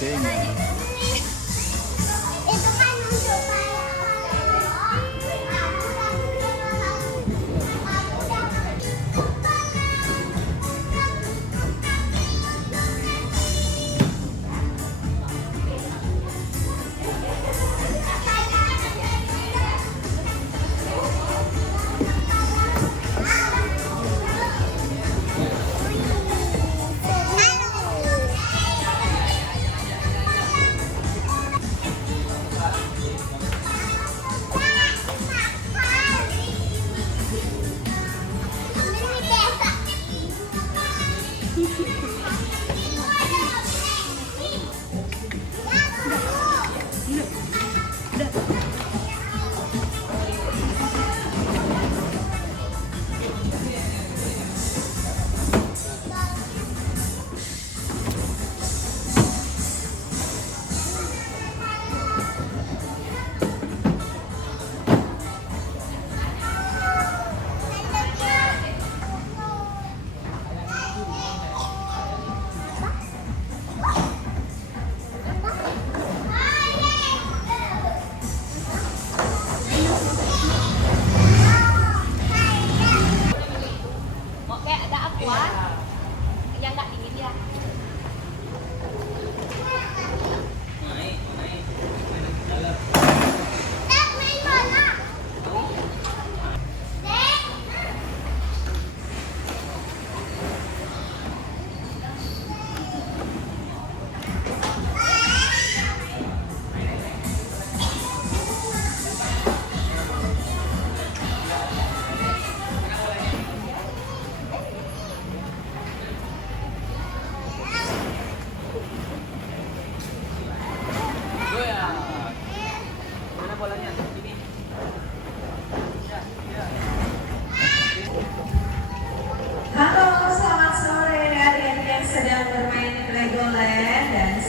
Tengah. Itu kan untuk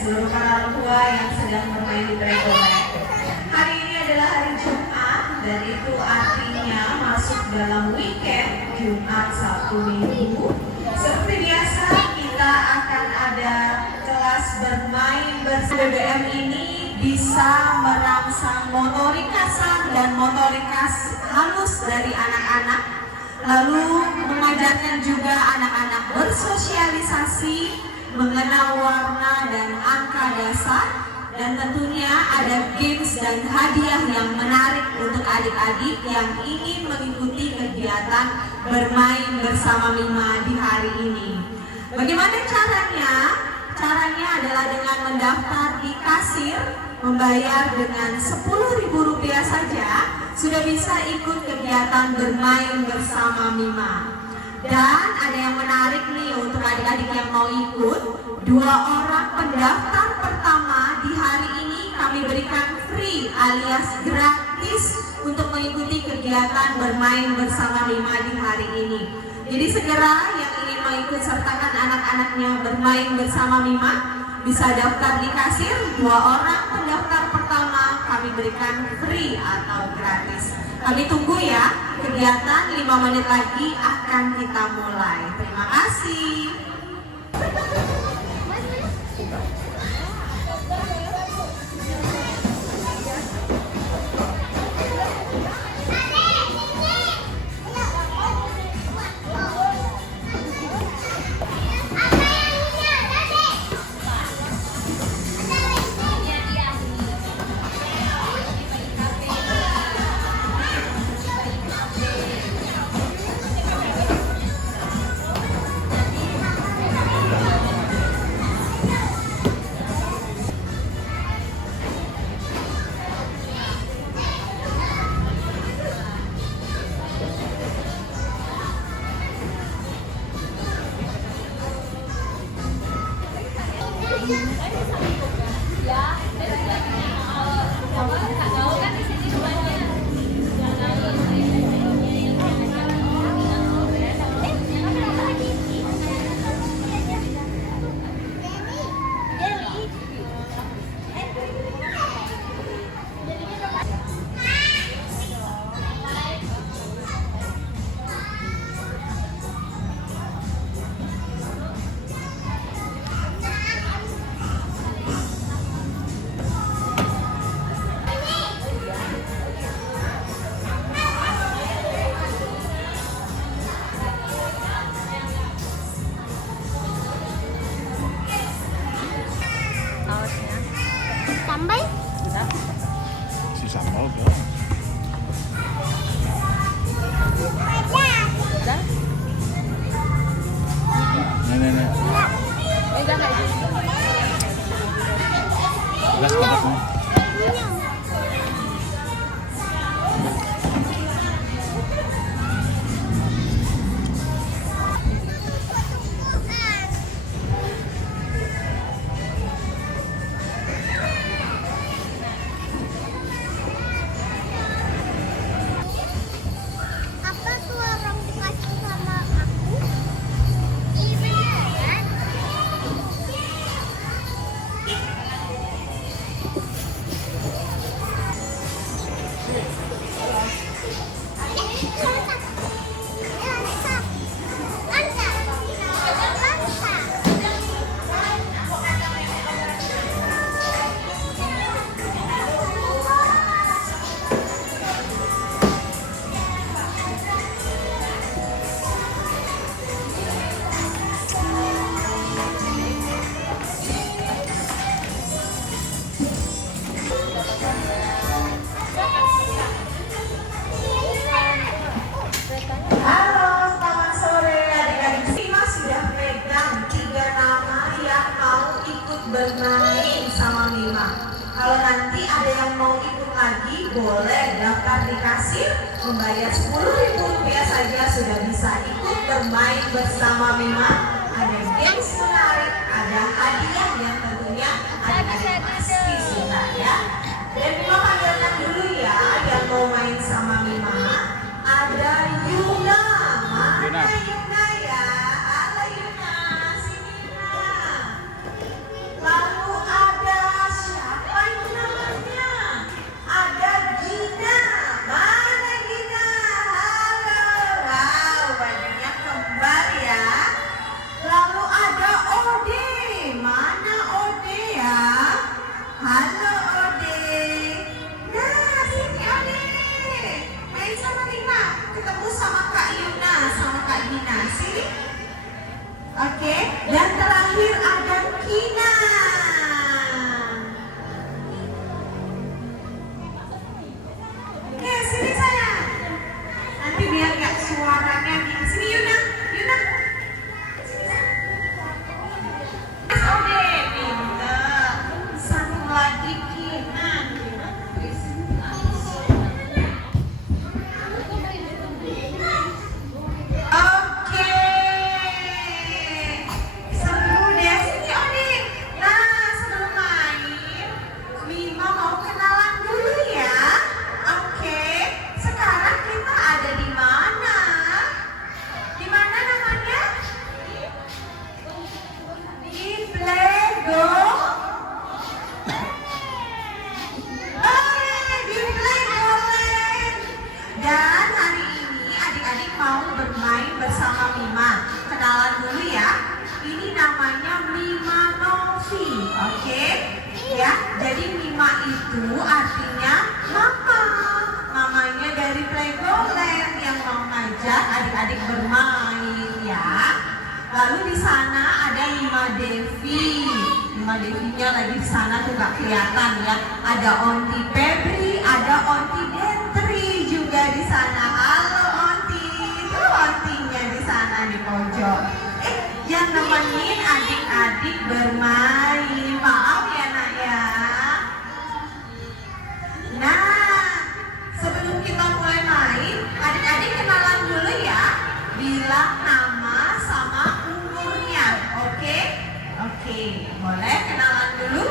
seluruh para orang tua yang sedang bermain di Legoland. Hari ini adalah hari Jumat dan itu artinya masuk dalam weekend Jumat, Sabtu, Minggu. Seperti biasa kita akan ada kelas bermain bersama. BBM ini bisa merangsang motorik kasar dan motorik halus dari anak-anak, lalu mengajarkan juga anak-anak bersosialisasi, mengenal warna dan angka dasar, dan tentunya ada games dan hadiah yang menarik untuk adik-adik yang ingin mengikuti kegiatan bermain bersama Mima di hari ini. Bagaimana caranya? Caranya adalah dengan mendaftar di kasir, membayar dengan Rp10.000 saja, sudah bisa ikut kegiatan bermain bersama Mima. Dan ada yang menarik nih untuk adik-adik yang mau ikut, 2 orang pendaftar pertama di hari ini kami berikan free alias gratis untuk mengikuti kegiatan bermain bersama Mima di hari ini. Jadi segera yang ingin mengikut sertakan anak-anaknya bermain bersama Mima bisa daftar di kasir. 2 orang pendaftar pertama kami berikan free atau gratis. Kami tunggu ya, kegiatan 5 menit lagi akan kita mulai. Terima kasih. sausnya. Sambal? Enggak. Si sambal dong. Udah. Nenek. Enggak kayak gitu. Jelas pedasnya. Apa tuh orang dikasih sama aku? Ini ya. Halo, selamat sore adik-adik. Sima sudah pegang 3 nama yang mau ikut bermain sama Mima. Kalau nanti ada yang mau ikut lagi, boleh daftar di kasir, membayar Rp10.000 saja sudah bisa ikut bermain bersama Mima. Ada games menarik, ada hadiah yang tentunya adik-adik pasti suka ya. Dan Mima panggilkan dulu ya yang mau main sama Mima. Ada Yuna, mana Yuna ya? Halo Yuna, sini Yuna. Lalu ada siapa itu namanya? Ada Gina, mana Gina? Halo, wow, bajunya kembar ya. Lalu ada Ode, mana Ode ya? Halo Ode. Nah, sini Ode. Main sama Mima, ketemu sama Kak Yuna, sama Kak Gina. Sini. Oke, dan terakhir ada Kina. Oke, sini sayang. Nanti biar gak suaranya di sini Yuna. Yuna. Sini sayang. Oke, pinter. Satu lagi Kina. Oke, seru deh. Sini Odi. Nah, sebelum main, Mima mau kenalan dulu ya. Oke, sekarang kita ada di mana? Di mana namanya? Di Playground. Di Playground. Dan hari ini adik-adik mau bermain bersama Mima. Kenalan dulu ya. Ini namanya Mima Novi, oke? Ya, jadi Mima itu artinya mama. Mamanya dari Playground yang mau ngajak adik-adik bermain ya. Lalu di sana ada Mima Devi. Mima Devinya lagi di sana tuh gak kelihatan ya. Ada Onti Febri, ada Onti Dentri juga di sana. Halo Onti, tuh Ontinya di sana di pojok. Yang nemenin adik-adik bermain. Maaf ya nak ya. Nah, sebelum kita mulai main, adik-adik kenalan dulu ya. Bilang nama sama umurnya, oke? Oke, boleh kenalan dulu?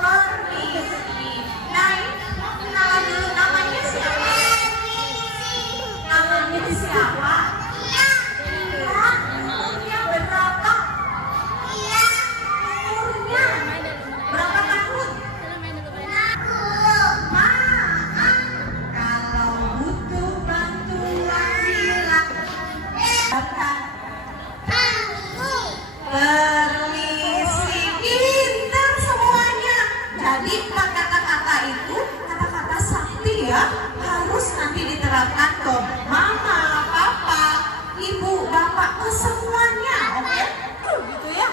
Permisi. Nah, kenalan dulu namanya siapa? Namanya siapa? Iya. Yang berapa? Iya. Umurnya berapa tahun? Kalau butuh bantuan bilang. Permisi, pintar semuanya. Jadi kata-kata itu kata-kata sakti ya, harus nanti diterapkan ke mama, papa, ibu, bapak, ke semuanya, oke? Gitu ya.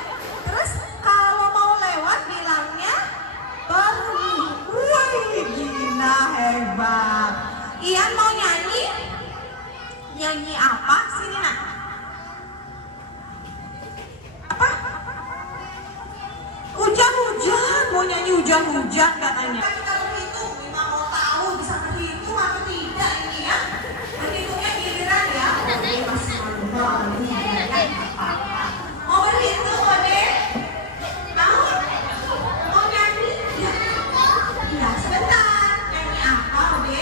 Terus kalau mau lewat bilangnya pergi. Wih, Gina hebat. Ian mau nyanyi? Nyanyi apa? Sini nak. Apa? Hujan-hujan, mau nyanyi hujan-hujan katanya. Kita berhitung, Mima mau tahu bisa berhitung atau tidak ini ya. Berhitungnya giliran ya. Mau berhitung, Ode? Mau? Mau nyanyi? Ya, sebentar. Nyanyi apa, Ode?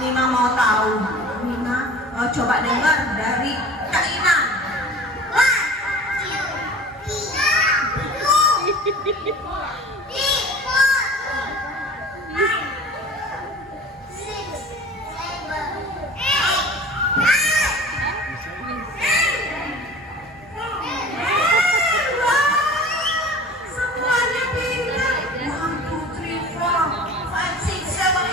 Mima mau tahu. Mima coba dengar dari Kak Ina. 1, 2, 3, 4, 5, 6, 7, 8, 9. Semuanya pintar. 1, 2, 3, 4, 5, 6, 7, 8, 9.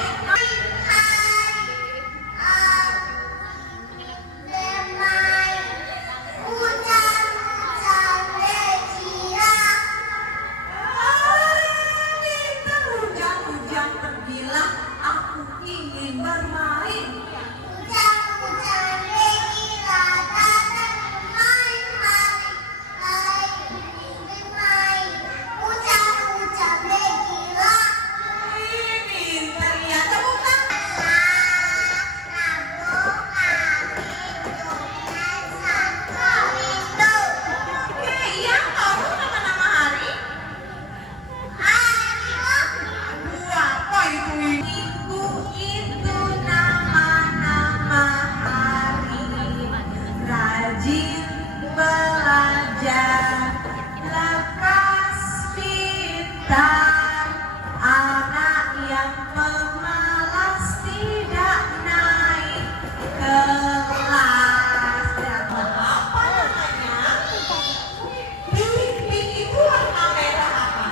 Hujan-hujan terbilang aku ingin bermain. Hujan-hujan gila datang main-main. Ingin main. Hujan-hujan gila. Pintar ya, tepuk tangan. Oke, iya, kamu nama-nama hari? Aduh, apa itu? Itu nama-nama hari. Rajin belajar, lekas pintar. Anak yang pemalas tidak naik kelas. Apa namanya? Pink itu warna merah apa?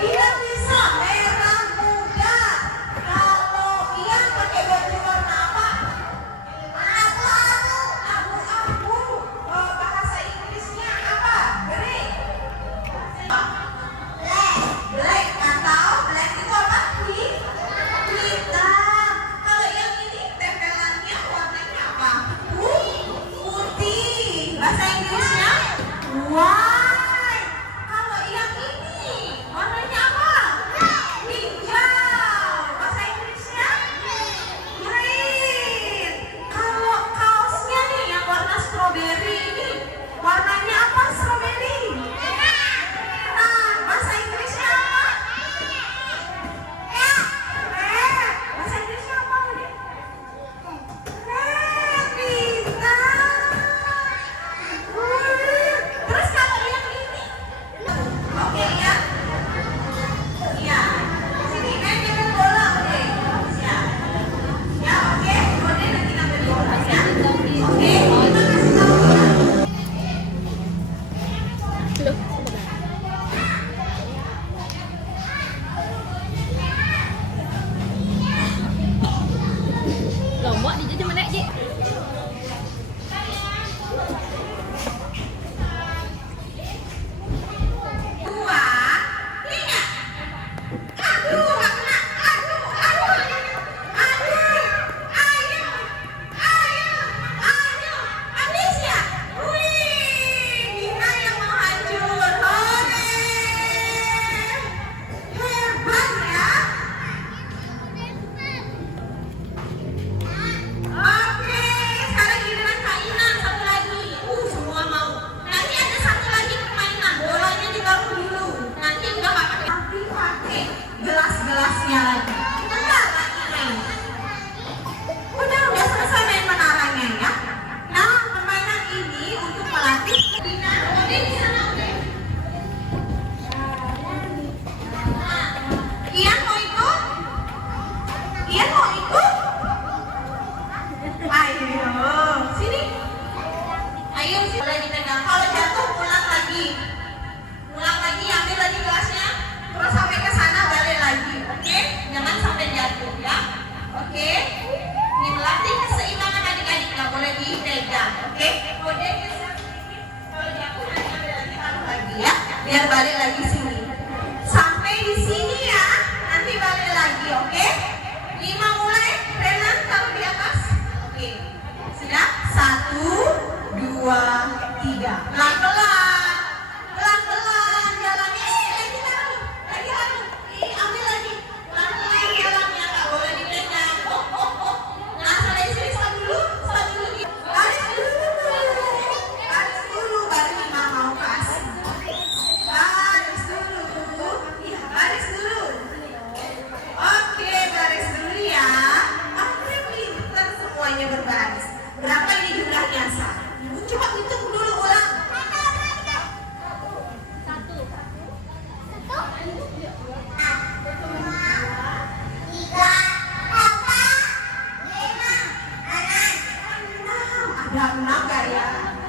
Dia bisa merah muda. Kalau dia pakai baju warna apa? Abu-abu. Bahasa Inggrisnya apa? Grey. Black atau black itu apa? Hitam. Kalau yang ini tempelannya warnanya apa? Putih. Bahasa Inggrisnya white. Kalau yang ini warnanya apa? Hijau. Bahasa Inggrisnya green. Kalau kaosnya nih yang warna strawberry ini warnanya apa? Strawberry. Nah, bahasa Inggrisnya apa? Red. Bahasa Inggrisnya apa, Budi? Red. Pintar. Terus kalau yang ini? Oke ya. Iya. Sini ambil bola, Budi. Siap. Ya, oke. Budi nanti ambil bola ya. Oke. Kita kasih tahu ya. Lombok di jadi mana, Ji? Dua, tiga. Aduh, nggak kena. Aduh. Ayo. Berapa ini jumlahnya? Coba hitung dulu ulang. Satu. Ada 6 gak ya?